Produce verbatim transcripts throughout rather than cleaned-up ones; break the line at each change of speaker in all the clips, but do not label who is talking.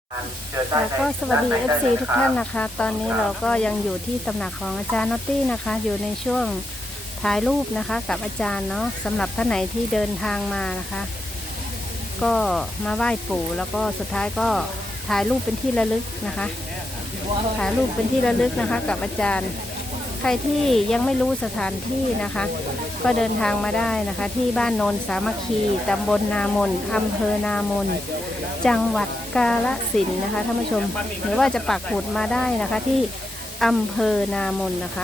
แล้วก็สวัสดี เอฟ ซี ทุกท่านนะคะ ตอนนี้เราก็ยังอยู่ที่ตำหนักของอาจารย์นอตตี้นะคะ อยู่ในช่วงถ่ายรูปนะคะกับอาจารย์เนาะสำหรับท่านไหนที่เดินทางมานะคะ ก็มาไหว้ปู่แล้วก็สุดท้ายก็ถ่ายรูปเป็นที่ระลึกนะคะ ถ่ายรูปเป็นที่ระลึกนะคะกับอาจารย์ ใครที่ยังไม่รู้สถานที่นะคะ ก็เดินทางมาได้นะคะ ที่บ้านโนนสามัคคีตำบลนามนอำเภอนามนจังหวัดกาฬสินธุ์นะคะท่านผู้ชมหรือว่าจะปักหมุดมาได้นะคะที่อำเภอนามนนะคะ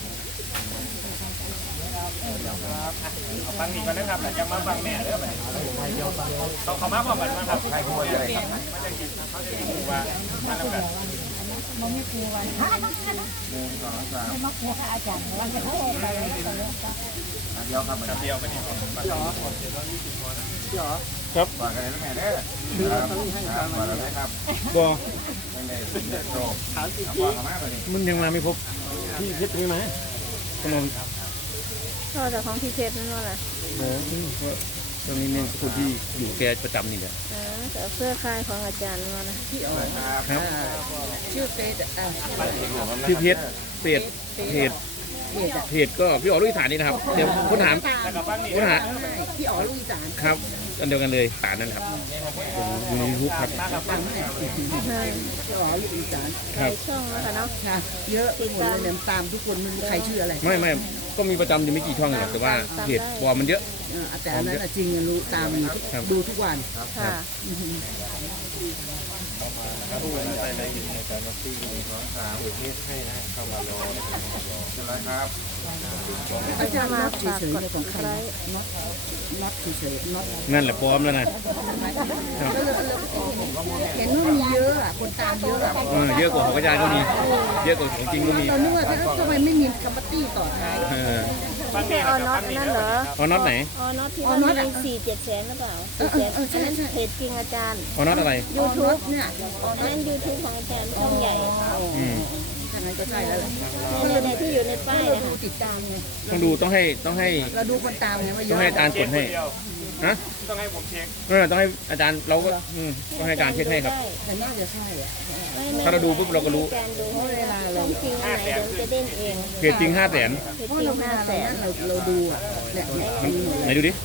ฟังดีก่อนนะครับยังมาฟังแม่เด้อเขาเขามาบอกกันว่าครับใครขโมยอะไรครับมันจะกินเขาจะกินหมูว่ามันแล้วกันมันไม่กลัววันหนึ่งสองสามไม่มากลัวค่ะอาจารย์วันจะเข้าไปเดียวครับเดียวไปนี่หรอหรอครับฝากกันเลยแม่เด้อครับฝากกันเลยครับบ่มันยังมาไม่พบที่เพชรมีไหมขนม
ก็แต่ของพี่เพชรนั่นว่าอะไร
โอ้ตรงนี้เนี่ยคนที่อยู่แกประจำนี่แหละ
แต่เสื้อคลายของอาจารย์ว่าอะไร
ครับ
ชื่อเฟซ
ชื่อเพชรเพจเพจเพจก็พี่อ๋อลุยสานนี่นะครับเดี๋ยวค้นหาค้นหา
พี่อ๋อลุยสาน
ครับอันเดียวกันเลยสารนั่นครับผมอยู่ในยูทูบครับ
พี่อ๋อลุยสาน
ครับช่องแล้วค่ะเนาะ
เยอะไปหมดเลยเนี่ยตามทุกคนมันใครชื่ออะไร
ไม่ไม่ก็มีประจำอยู่ไม่กี่ช่องแต่ว่าเพจบอมันเยอะ
แต่อันนั้นจริงรู้ตามดูทุกวัน
ค่ะ
ผู้ใส่ในหินในการมาตีของหาหรือเทศให้นะเข้ามารอใช่ไหมครับ
อาจารย์น็อตเฉยๆของใครน็อตน็อตเฉยๆน็อต
นั่นแหละปลอมแล้วนะ
เห็นว่ามีเยอะอ่ะคนตามเยอะอ่ะ
เยอะกว่าของอาจารย์ก็มีเยอะกว่าของจริงก็มี
ตอนนี้ว่าทำไมไม่มีกัมบัตตี้ต่อท้าย
ไม่ใช่ออน็อตนั่นเหรอ
ออน็อตไหน
ออน็อตที่มันมีสี่เจ็ดแสนหรือเปล่าสี่แสนอันนั้นเพจจริงอาจารย์
ออน็อตอะไร
ยูทูบเนี่ยนั่นยูทูบของอาจารย์ช่องใหญ่
อืมทางนั้นก็ใช่แล้ว
อยู่ในที่อยู่ในป้ายนะคะ
ติดตามไง
ต้องดูต้องให้ต้องให้
เราดูคนตามไงว่าเยอะ
ต้องให้อาจารย์กดให้ฮะต้องให้ผมเช็คเออต้องให้อาจารย์เราก็ต้องให้อาจารย์เช็คให้ครับ
แต่น่าจะใช่อ่ะ
ถ้าเราดูปุ๊บเราก็รู้
เวลาเราจริงอะไรเดี๋ยวจะเด้นเอง
เพจจริงห้าแสน
เพราะเราห้าแสนเราเราดูอ่ะเนี่ย
ไหนดูดิ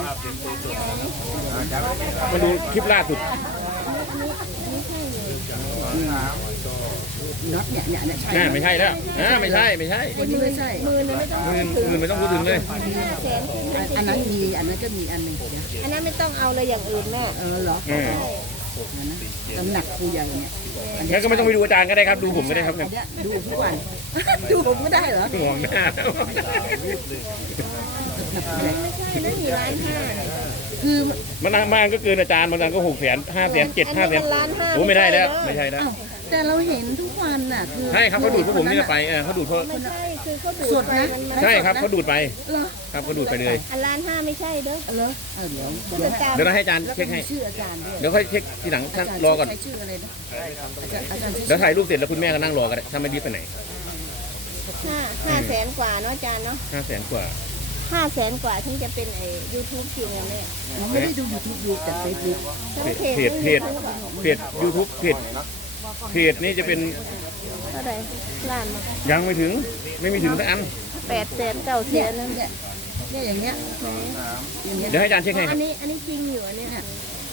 มาดูคลิปล่าสุด
น็อตเนี่ยเนี่ยใช่
ไม่ใช่แล้วอ่าไม่ใช่ไม่ใช่
คนนี้ไม่ใช่
มือเลยไม่ต้อง
มือมือไม่ต้องพูดถึงเลย
อันนั้นมีอันนั้นก็มีอันหนึ่ง
อันนั้นไม่ต้องเอาเลยอย่างอื่นแม่
เออเหรอน้ำหนักกูใหญ่เนี่ย
งั้นก็ไม่ต้องไปดูอาจารย์ก็ได้ครับดูผมก็ได้ครับเนี่ย
ดูทุกวันดูผมก็ได้เหรอ
ห่วงหน้า
ไม่มีร้านห้า
คือ
มันมากก็เกินอาจารย์บางครั้งก็หกแสนห้าแสนเจ็ดห้าแสนโอ้ไม่ได้แล้วไม่ใช่แล้ว
แต่เราเห็นทุกวันน่ะคือ
ใช่ครับเขาดูดพวกผมนี่ไปเออเขาดูดเพราะ
ไม่ใช่คือเขาดูด
สดนะ
ใช่ครับเขาดูดไปครับเขาดูดไปเลย
อันร้านห้าไม่ใช่เด้อ
เหรอเดี๋ยว
เดี๋ยวเราให้อาจารย์เช็คให้
ชื่ออาจารย์ด้วย
เดี๋ยวค่อยเช็คทีหลังท่านรอก่อน
ชื่ออะไรนะ
เดี๋ยวถ่ายรูปเสร็จแล้วคุณแม่ก็นั่งรอกันถ้าไม่รีบไปไหน
ห้าห้าแสนกว่าเนาะอาจารย์เนาะ
ห้าแสนกว่า
ห้าแสนกว่าถึงจะเป็นไอ้ยูทูบจริงอะแม่
ไม่ได้ดูยูทูบดูแต่เฟซบุ๊ก
เพจเพจเพจยูทูบเพจเพจนี้จะเป็น
เท่าไหร่ล้าน
ยังไม่ถึงไม่มีถึงสักอัน
แปดแสนเก้าแสนนั่น
เนี่ยเนี่ยอย่างเงี้ย
เดี๋ยวให้อาจารย์เช็คให้
อันนี้อันนี้จริงอยู่อันนี้ไหน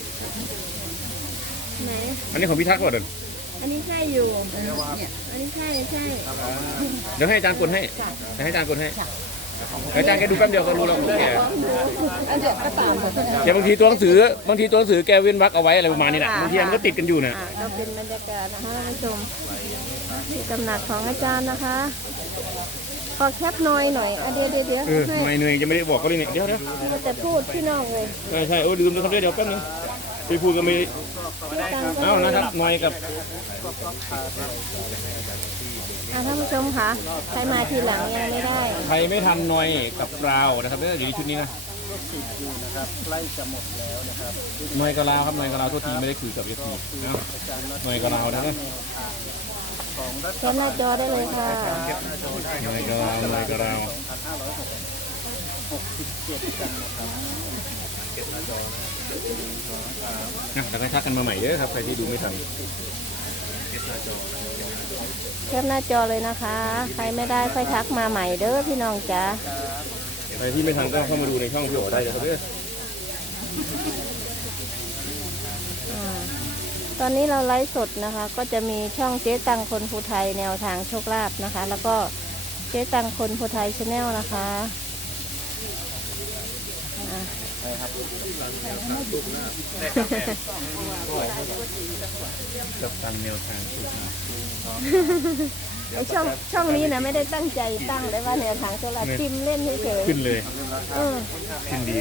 อันนี้ของพี่ทักษ์ก่อนเดิน
อันนี้ใช่อยู่เนี่ยอันนี้ใช่ใช่
เดี๋ยวให้อาจารย์กดให้ให้อาจารย์กดให้อาจารย์แกดูแป๊บเดียวก็รู้แล้วแกแกบางทีตัวหนังสือบางทีตัวหนังสือแกเว้นวรรคเอาไว้อะไรประมาณนี้แหละบางทีมันก็ติดกันอยู่นะ
ก็เป็นบรรยากาศนะคะท่านผู้ชมที่ตำหนักของอาจารย์นะคะขอแคปน้อยหน่อยเดี๋ยวเดี๋ยวเดี๋ยว
ไม่เหนื่อยจะไม่ได้บอกเขาเลยเนี่ยเดี๋ยวเดี๋ยว
แต่พูดพี่น้องเลย
ใช่ใช่โอ้ลืมเลยครับเดี๋ยวแป๊บนึงไปพูดกันไม่เอ้านะครับหน่อยกับ
ท่านผู้ชมคะใครมาทีหลังยังไม่ได้
ใครไม่ทันหน่อยกับเรานะครับเดี๋ยวอยู่ในชุดนี้นะ
ใกล้จะหมดแล้วนะครับ
หน่อยกับเราครับหน่อยกับเราทุกทีไม่ได้คุยกับเอฟซีนะหน่อยกับเรานะ
แคปหน้าจอได้เลยค่ะ
หน่อยกับเราหน่อยกับเรา
หกสิบเจ็ดกันนะครับ
นะแล้วก็ทักกันมาใหม่เด้อครับใครที่ดูไม่ทัน
แคปหน้าจอเลยนะคะ ใครไม่ได้ค่อยทักมาใหม่เด้อพี่น้องจ๋า
ใครที่ไม่ทันก็เข้ามาดูในช่องพี่โอได้เลยครับเด้อ
อ่าตอนนี้เราไลฟ์สดนะคะ ก็จะมีช่องเจ๊ตังคนภูไทยแนวทางโชคลาภนะคะ แล้วก็เจ๊ตังคนภูไทยชาแนลนะคะอ่า
กับตันแนวทางสุด
ไอช่องช่องนี้นะไม่ได้ตั้งใจตั้งเลยว่าแนวทางโชคลาภพิมพ์เล่นเฉย
ขึ้นเลย
ๆเออ
ขึ้นดี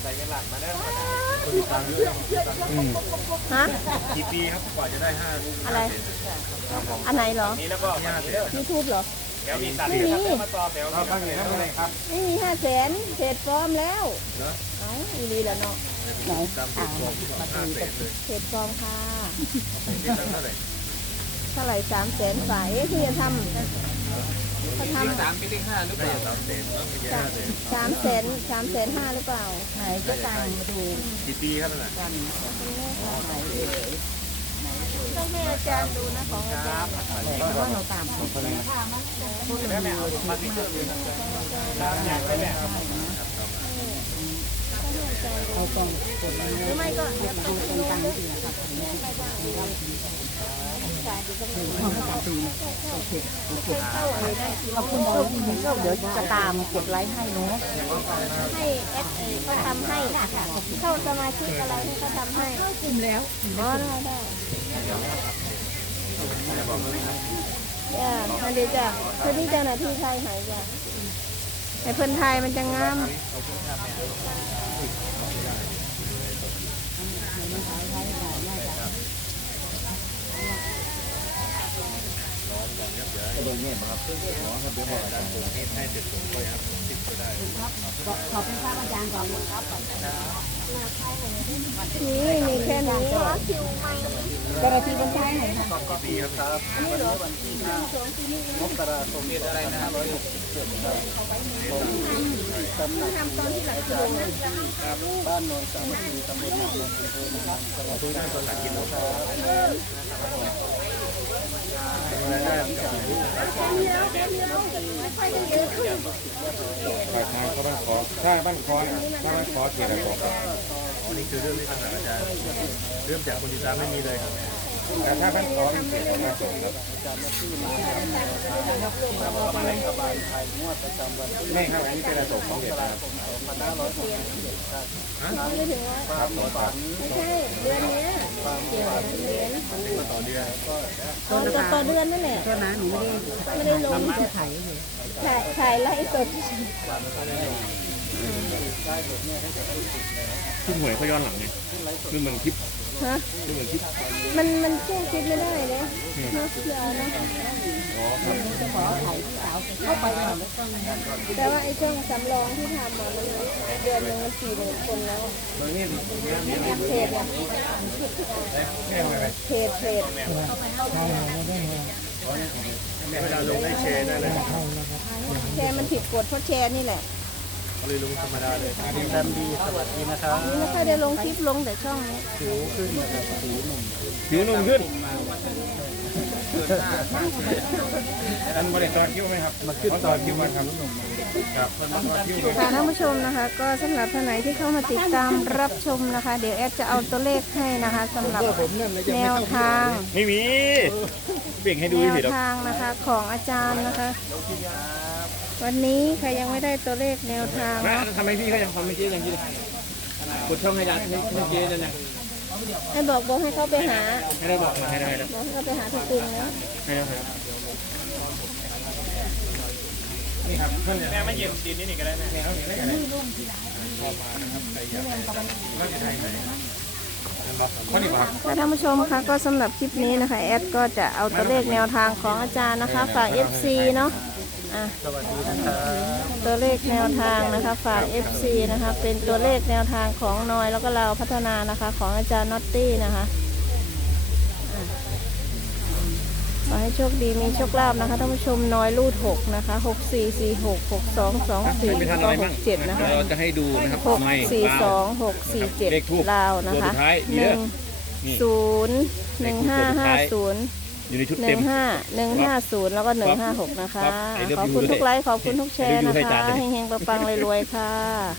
อืม
ฮะ
กี่ปีครับกว่าจะได้ห้า
อะไร อันไหนเหรอ
นี้แล้วก็ห้าเดือน
ยูทูบเหรอ
แล้วมีตัด
ไม่มี
มาต่อแถวข้างไหนครับ
ไม่มีห้าแสนเพจปลอมแล้วเอ้าอีรีแล้วเนาะ
ไหนอ่ามาดูกัน
เพจปลอมค่ะ
เท่าไหร่
เท่าไหร่สามแสนฝ่ายเอ๊ะที่จะทำเขาทำ
สามปีเลขห้าหรือเปล่าสามเศษ
สามแสนสามแสนห้าหรือเปล่า
ไหนก็ตามมาดู
กี่ปีครับน่ะ
กัน
ต้องให้อาจารย์ดูนะของอาจารย์
เพราะว่าเราตามคนนี้พวกเราดูคลิปมากเอากล่องกดไลค์
หรือไม่ก็เดี๋ยว
ดูตรงกลางนี่ค่ะของให้การดูโอเคโอเคขอบคุณขอบคุณเดี๋ยวจะตามกดไลค์ให้เนาะ
ให้แอดเขาทำให้เข้าสมาชิกอะไรให้เขาทำให้
เข้ากลุ่มแล้ว
อ๋อได้ได้จ้าอันเดียวจ้ะคือที่เจ้าหน้าที่ไทยหายจ้ะไอ้เพิ่นไทยมันจะงาม
ขอบคุณครับอาจารย์ก่อนครับ
นี่มีแค่นี้คิวไม่
เจ้าหน้าที่บนท้ายไหนคะ
ปีครับวันนี้วันที่ห้ามกราคมสองพันห้าร้อยหกสิบเจ็ดครับผมตำหนัก
ทำตอนที่หลังคิวนะ
บ้านโนนสามัคคีตำบลหนองบัวอำเภอนะครับจังหวัดสุราษฎร์ธานีครับ
ปลายทางเขาบ้านคอถ้าบ้านคอถ้าบ้านคอเขียนอะไรบอกอ๋อนี่คือเรื่องที่ทางอาจารย์เริ่มจากคนติดตามไม่มีเลยครับแต่ถ้าบ้านคอเขียนมาส่งแล้ว
อาจารย์มาที่มาครับรัฐบาลไทยงวดประจำวันที่
ไม่ครับอันนี้เป็นอะไรส่งของเด็กครับ
สองพันห้าร้อยหกสิบเจ็ดครับ
ไม่ถึงว่า
ความฝัน
ไม่ใช่เดือนเนี้ย
ความ
เกี่ยว
ฝั
กับ
น
เดือน
ต่อเดือน
อ๋อต่อต่อเดือนนั่นแหละ
ก็นะหนูไม่ได้
ไม่ได้ลง
จะถ่ายอยู่
ถ่ายถ่ายไล่สด
ขึ้นหวยเขาย้อนหลังไงคือเหมือนคลิป
ฮะ
คือเหมือนคลิป
มันมันแจ้งคิดไม่ได้เลยเนาะยาวนะ
อ๋อครับ
จะขอถ่ายพี่สาวเข้าไปก่อนแล้วก็
แต่ว่าไอ้ช่องสำรองที่ทำอะมันเดือนหนึงมันสี่หมื่นคนแล้ว
เบอร์นี่นี่
เพจอะ
แม่ทำไม
เพจเพจ
เวลาลงได้แชร์ได้เลย
แชร์มันผิดกฎเพราะแชร์นี่แหละ
เขาเลยลงธรรมดาเลย
แซมดีสวัสดีนะครับ
นี่ไม่ค่อยได้ลงคลิปลงแต่ช่องนี้
ผิวขึ้นนะครับสีหนุ่ม
ผิวนุ่มขึ้นอันบริษัทคิ้วไหมครับมาขึ้นตอนคิ้วมันครับครับมันมาคิ้ว
ค่ะท่านผู้ชมนะคะ ก็สำหรับท่านไหนที่เข้ามาติดตามรับชมนะคะ เดี๋ยวแอดจะเอาตัวเลขให้นะคะสำหรับแนวทาง
ไม่มีเบ่งให้ดู
แนว
สิครับ
ทางนะคะของอาจารย์นะคะ วันนี้ใครยังไม่ได้ตัวเลขแนวทาง
นะ
เนาะ
ทำไมพี่เขายังทำไม่เจ๊ยังกี้กดช่องให้ยัดให้เจ๊นั่นนะ
ให้บอกบอกให้เขาไปหา
ให้ได้บอกมาให้ได้แล้ว
บอกให้เขาไปหาทุกกลุ่มนะ
ให้ได้ครับนี่ครับแม่ไม่เย็นดินนี่นี่ก็ได้แม่เขาเห็นได้ยังไงพอมานะครับใครอยากว่าจะถ่ายไหนข้อนี้มา
ค่ะท่านผู้ชมคะก็สำหรับคลิปนี้นะคะแอดก็จะเอาตัวเลขแนวทางของอาจารย์นะคะฝาก เอฟ ซี เนาะอ่ะ
สวัสดีนะครับ
ตัวเลขแนวทางนะคะฝาก เอฟ ซี นะคะเป็นตัวเลขแนวทางของนอยแล้วก็เราพัฒนานะคะของอาจารย์น็อตตี้นะคะอ่ะขอให้ให้โชคดีมีโชคลาภนะคะท่านผู้ชมน้อยรูดหกนะคะหกสี่สี่หกหกสองสองสี่
ไม่ทัน
ก็
อะไร
ห
บ้าง
กเจ็ดนะคะ
เราจะให้ดูนะครับ
หก
ไม่
สี่สอง
เปล่า
หกสี่เจ็ด
เลขทูป
ลาวนะ
ตัว
คะ
สุดท้าย
ห
นี่เด้
นึ่
อง นี่
ศูนย์หนึ่งห้าห้าศูนย์
อยู่ในชุด
ห
เต็
นึ่
ม
งห้าหนึ่งห้าศูนย์แล้วก็หนึ่งห้าหกนะคะ
ครับไอ้เลิฟ
ขอบ
ยู
คุณ
ด้วย
ทุกไลค์ขอบคุณทุกแชร์
ไอ้เลิ
นะ
ฟยูให้
คะ
จานเลย
เฮงๆปังๆรวยๆค่ะ